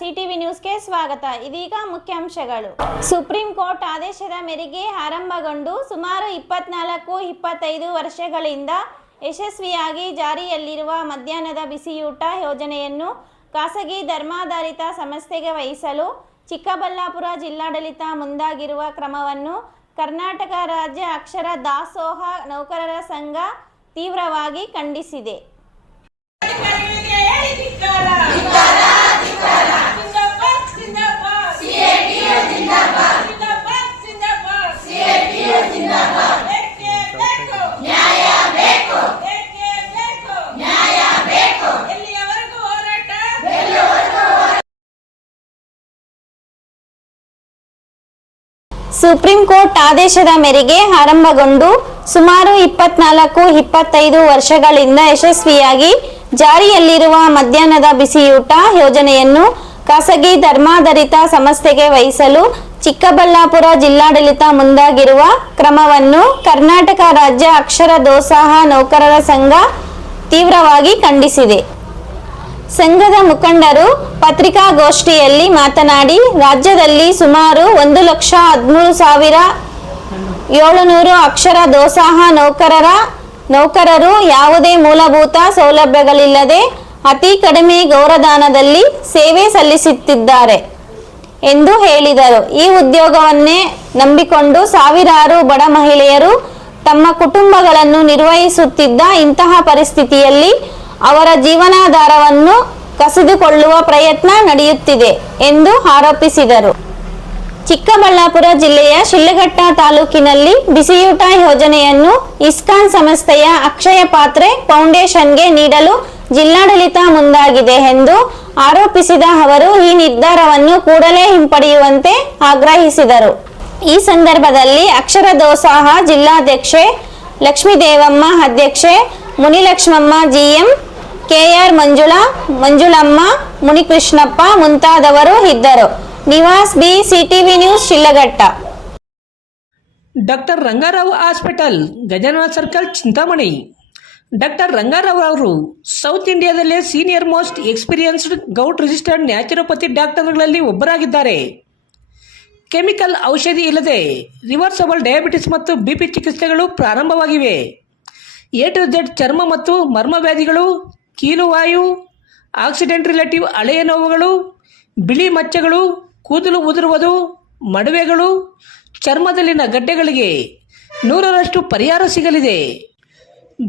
CTV ನ್ಯೂಸ್ಗೆ ಸ್ವಾಗತ. ಇದೀಗ ಮುಖ್ಯಾಂಶಗಳು. ಸುಪ್ರೀಂ ಕೋರ್ಟ್ ಆದೇಶದ ಮೇರೆಗೆ ಆರಂಭಗೊಂಡು ಸುಮಾರು 24-25 ವರ್ಷಗಳಿಂದ ಯಶಸ್ವಿಯಾಗಿ ಜಾರಿಯಲ್ಲಿರುವ ಮಧ್ಯಾಹ್ನದ ಬಿಸಿಯೂಟ ಯೋಜನೆಯನ್ನು ಖಾಸಗಿ ಧರ್ಮಾಧಾರಿತ ಸಂಸ್ಥೆಗೆ ವಹಿಸಲು ಚಿಕ್ಕಬಳ್ಳಾಪುರ ಜಿಲ್ಲಾಡಳಿತ ಮುಂದಾಗಿರುವ ಕ್ರಮವನ್ನು ಕರ್ನಾಟಕ ರಾಜ್ಯ ಅಕ್ಷರ ದಾಸೋಹ ನೌಕರರ ಸಂಘ ತೀವ್ರವಾಗಿ ಖಂಡಿಸಿದೆ. ಸುಪ್ರೀಂ ಕೋರ್ಟ್ ಆದೇಶದ ಮೇರೆಗೆ ಆರಂಭಗೊಂಡು ಸುಮಾರು 24-25 ವರ್ಷಗಳಿಂದ ಯಶಸ್ವಿಯಾಗಿ ಜಾರಿಯಲ್ಲಿರುವ ಮಧ್ಯಾಹ್ನದ ಬಿಸಿಯೂಟ ಯೋಜನೆಯನ್ನು ಖಾಸಗಿ ಧರ್ಮಾಧಾರಿತ ಸಂಸ್ಥೆಗೆ ವಹಿಸಲು ಚಿಕ್ಕಬಳ್ಳಾಪುರ ಜಿಲ್ಲಾಡಳಿತ ಮುಂದಾಗಿರುವ ಕ್ರಮವನ್ನು ಕರ್ನಾಟಕ ರಾಜ್ಯ ಅಕ್ಷರ ದಾಸೋಹ ನೌಕರರ ಸಂಘ ತೀವ್ರವಾಗಿ ಖಂಡಿಸಿದೆ. ಸಂಘದ ಮುಖಂಡರು ಪತ್ರಿಕಾಗೋಷ್ಠಿಯಲ್ಲಿ ಮಾತನಾಡಿ, ರಾಜ್ಯದಲ್ಲಿ ಸುಮಾರು 1,13,700 ಅಕ್ಷರ ದಾಸೋಹ ನೌಕರರು ಯಾವುದೇ ಮೂಲಭೂತ ಸೌಲಭ್ಯಗಳಿಲ್ಲದೆ ಅತಿ ಕಡಿಮೆ ಗೌರವಧನದಲ್ಲಿ ಸೇವೆ ಸಲ್ಲಿಸುತ್ತಿದ್ದಾರೆ ಎಂದು ಹೇಳಿದರು. ಈ ಉದ್ಯೋಗವನ್ನೇ ನಂಬಿಕೊಂಡು ಸಾವಿರಾರು ಬಡ ಮಹಿಳೆಯರು ತಮ್ಮ ಕುಟುಂಬಗಳನ್ನು ನಿರ್ವಹಿಸುತ್ತಿದ್ದ ಇಂತಹ ಪರಿಸ್ಥಿತಿಯಲ್ಲಿ ಅವರ ಜೀವನಾಧಾರವನ್ನು ಕಸಿದುಕೊಳ್ಳುವ ಪ್ರಯತ್ನ ನಡೆಯುತ್ತಿದೆ ಎಂದು ಆರೋಪಿಸಿದರು. ಚಿಕ್ಕಬಳ್ಳಾಪುರ ಜಿಲ್ಲೆಯ ಶಿಡ್ಲಘಟ್ಟ ತಾಲೂಕಿನಲ್ಲಿ ಬಿಸಿಯೂಟ ಯೋಜನೆಯನ್ನು ಇಸ್ಕಾನ್ ಸಂಸ್ಥೆಯ ಅಕ್ಷಯ ಪಾತ್ರೆ ಫೌಂಡೇಶನ್ಗೆ ನೀಡಲು ಜಿಲ್ಲಾಡಳಿತ ಮುಂದಾಗಿದೆ ಎಂದು ಆರೋಪಿಸಿದ ಅವರು ಈ ನಿರ್ಧಾರವನ್ನು ಕೂಡಲೇ ಹಿಂಪಡೆಯುವಂತೆ ಆಗ್ರಹಿಸಿದರು. ಈ ಸಂದರ್ಭದಲ್ಲಿ ಅಕ್ಷರ ದಾಸೋಹ ಜಿಲ್ಲಾಧ್ಯಕ್ಷೆ ಲಕ್ಷ್ಮೀದೇವಮ್ಮ, ಅಧ್ಯಕ್ಷೆ ಮುನಿಲಕ್ಷ್ಮಮ್ಮ, ಜಿಎಂ ಕೆಆರ್ ಮಂಜುಳಮ್ಮ, ಮುನಿಕೃಷ್ಣಪ್ಪ ಮುಂತಾದವರು ಇದ್ದರು. Nivas B, CTV news, Shidlaghatta. Doctor Rangarao hospital, Gajanana circle, Chintamani. Doctor Rangarao ಅವರು ಸೌತ್ ಇಂಡಿಯಾದಲ್ಲೇ senior most experienced govt registered naturopathy ಡಾಕ್ಟರ್ಗಳಲ್ಲಿ ಒಬ್ಬರಾಗಿದ್ದಾರೆ. ಕೆಮಿಕಲ್ ಔಷಧಿ ಇಲ್ಲದೆ ರಿವರ್ಸಬಲ್ ಡಯಾಬಿಟಿಸ್ ಮತ್ತು ಬಿಪಿ ಚಿಕಿತ್ಸೆಗಳು ಪ್ರಾರಂಭವಾಗಿವೆ. A to Z ಚರ್ಮ ಮತ್ತು ಮರ್ಮ ವ್ಯಾಧಿಗಳು, ಕೀಲುವಾಯು, ಆಕ್ಸಿಡೆಂಟ್ ರಿಲೇಟಿವ್ ಹಳೆಯ ನೋವುಗಳು, ಬಿಳಿ ಮಚ್ಚೆಗಳು, ಕೂದಲು ಉದುರುವುದು, ಮಡುವೆಗಳು, ಚರ್ಮದಲ್ಲಿನ ಗಡ್ಡೆಗಳಿಗೆ 100% ಪರಿಹಾರ ಸಿಗಲಿದೆ.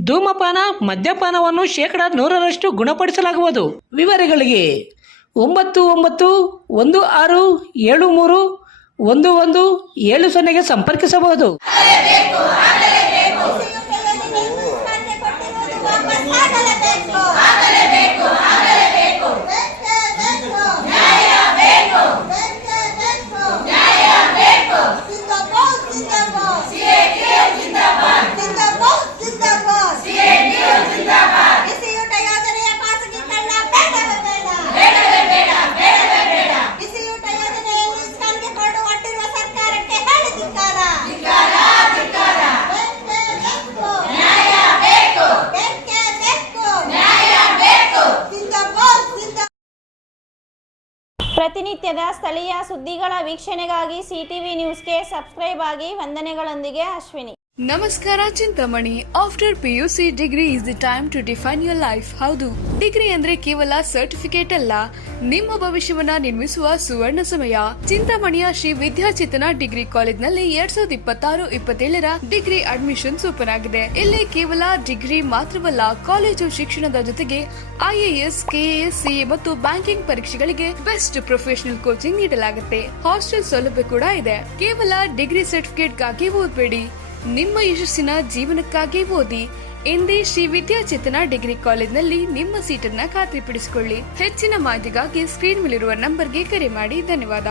ಧೂಮಪಾನ, ಮದ್ಯಪಾನವನ್ನು 100% ಗುಣಪಡಿಸಲಾಗುವುದು. ವಿವರಗಳಿಗೆ 9916731170 ಸಂಪರ್ಕಿಸಬಹುದು. ಪ್ರತಿನಿತ್ಯದ ಸ್ಥಳೀಯ ಸುದ್ದಿಗಳ ವೀಕ್ಷಣೆಗಾಗಿ ಸಿಟಿವಿ ನ್ಯೂಸ್ಗೆ ಸಬ್ಸ್ಕ್ರೈಬ್ ಆಗಿ. ವಂದನೆಗಳೊಂದಿಗೆ ಅಶ್ವಿನಿ. ನಮಸ್ಕಾರ Chintamani. After PUC degree is the time to define your life. ಹೌದು, ಡಿಗ್ರಿ ಅಂದ್ರೆ ಕೇವಲ ಸರ್ಟಿಫಿಕೇಟ್ ಅಲ್ಲ, ನಿಮ್ಮ ಭವಿಷ್ಯವನ್ನ ನಿರ್ಮಿಸುವ ಸುವರ್ಣ ಸಮಯ. ಚಿಂತಾಮಣಿಯ ಶ್ರೀ ವಿದ್ಯಾಚೇತನ ಡಿಗ್ರಿ ಕಾಲೇಜ್ನಲ್ಲಿ 2026-27 ಡಿಗ್ರಿ ಅಡ್ಮಿಷನ್ಸ್ ಓಪನ್ ಆಗಿದೆ. ಇಲ್ಲಿ ಕೇವಲ ಡಿಗ್ರಿ ಮಾತ್ರವಲ್ಲ, ಕಾಲೇಜು ಶಿಕ್ಷಣದ ಜೊತೆಗೆ IAS, KAS, CA ಮತ್ತು ಬ್ಯಾಂಕಿಂಗ್ ಪರೀಕ್ಷೆಗಳಿಗೆ ಬೆಸ್ಟ್ ಪ್ರೊಫೆಷನಲ್ ಕೋಚಿಂಗ್ ನೀಡಲಾಗುತ್ತೆ. ಹಾಸ್ಟೆಲ್ ಸೌಲಭ್ಯ ಕೂಡ ಇದೆ. ಕೇವಲ ಡಿಗ್ರಿ ಸರ್ಟಿಫಿಕೇಟ್ಗಾಗಿ ಓದಬೇಡಿ, ನಿಮ್ಮ ಯಶಸ್ಸಿನ ಜೀವನಕ್ಕಾಗಿ ಓದಿ. ಎಂದೇ ಶ್ರೀ ವಿದ್ಯಾಚೇತನ ಡಿಗ್ರಿ ಕಾಲೇಜ್ನಲ್ಲಿ ನಿಮ್ಮ ಸೀಟನ್ನ ಖಾತ್ರಿಪಡಿಸಿಕೊಳ್ಳಿ. ಹೆಚ್ಚಿನ ಮಾಹಿತಿಗಾಗಿ ಸ್ಕ್ರೀನ್ ಮೇಲಿರುವ ನಂಬರ್ಗೆ ಕರೆ ಮಾಡಿ. ಧನ್ಯವಾದ.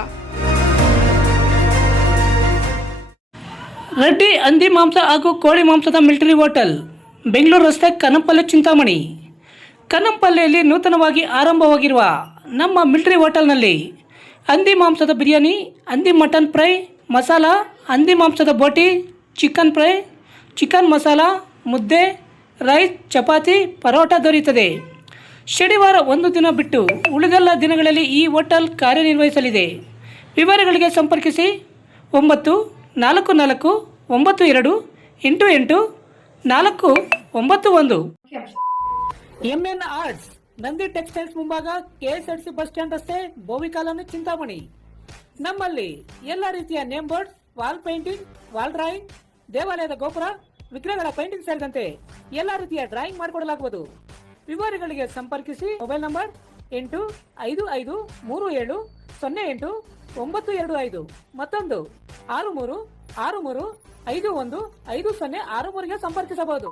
ರೆಡ್ಡಿ ಹಂದಿ ಮಾಂಸ ಹಾಗೂ ಕೋಳಿ ಮಾಂಸದ ಮಿಲಿಟರಿ ಹೋಟೆಲ್, ಬೆಂಗಳೂರು ರಸ್ತೆ, ಕನಂಪಲ್ಲಿ, ಚಿಂತಾಮಣಿ. ಕನಂಪಲ್ಲಿಯಲ್ಲಿ ನೂತನವಾಗಿ ಆರಂಭವಾಗಿರುವ ನಮ್ಮ ಮಿಲಿಟರಿ ಹೋಟೆಲ್ನಲ್ಲಿ ಹಂದಿ ಮಾಂಸದ ಬಿರಿಯಾನಿ, ಹಂದಿ ಮಟನ್ ಫ್ರೈ, ಮಸಾಲ, ಹಂದಿ ಮಾಂಸದ ಬೋಟಿ, ಚಿಕನ್ ಫ್ರೈ, ಚಿಕನ್ ಮಸಾಲ, ಮುದ್ದೆ, ರೈಸ್, ಚಪಾತಿ, ಪರೋಟ ದೊರೆಯುತ್ತದೆ. ಶನಿವಾರ ಒಂದು ದಿನ ಬಿಟ್ಟು ಉಳಿದೆಲ್ಲ ದಿನಗಳಲ್ಲಿ ಈ ಹೋಟೆಲ್ ಕಾರ್ಯನಿರ್ವಹಿಸಲಿದೆ. ವಿವರಗಳಿಗೆ ಸಂಪರ್ಕಿಸಿ 9492888491. MN ಆರ್ಟ್ಸ್, ನಂದಿ ಟೆಕ್ಸ್ಟೈಲ್ಸ್ ಮುಂಭಾಗ, KSRTC ಬಸ್ ಸ್ಟ್ಯಾಂಡ್ ರಸ್ತೆ, ಬೋವಿ ಕಾಲೋನಿ, ಚಿಂತಾಮಣಿ. ನಮ್ಮಲ್ಲಿ ಎಲ್ಲ ರೀತಿಯ name board, wall painting, wall drawing, ದೇವಾಲಯದ ಗೋಪುರ, ವಿಗ್ರಹಗಳ ಪೇಂಟಿಂಗ್ ಸೇರಿದಂತೆ ಎಲ್ಲ ರೀತಿಯ ಡ್ರಾಯಿಂಗ್ ಮಾಡಿಕೊಡಲಾಗುವುದು. ವಿವರಗಳಿಗೆ ಸಂಪರ್ಕಿಸಿ. ಮೊಬೈಲ್ ನಂಬರ್ 8553708925, ಮತ್ತೊಂದು 636351505063ಗೆ ಸಂಪರ್ಕಿಸಬಹುದು.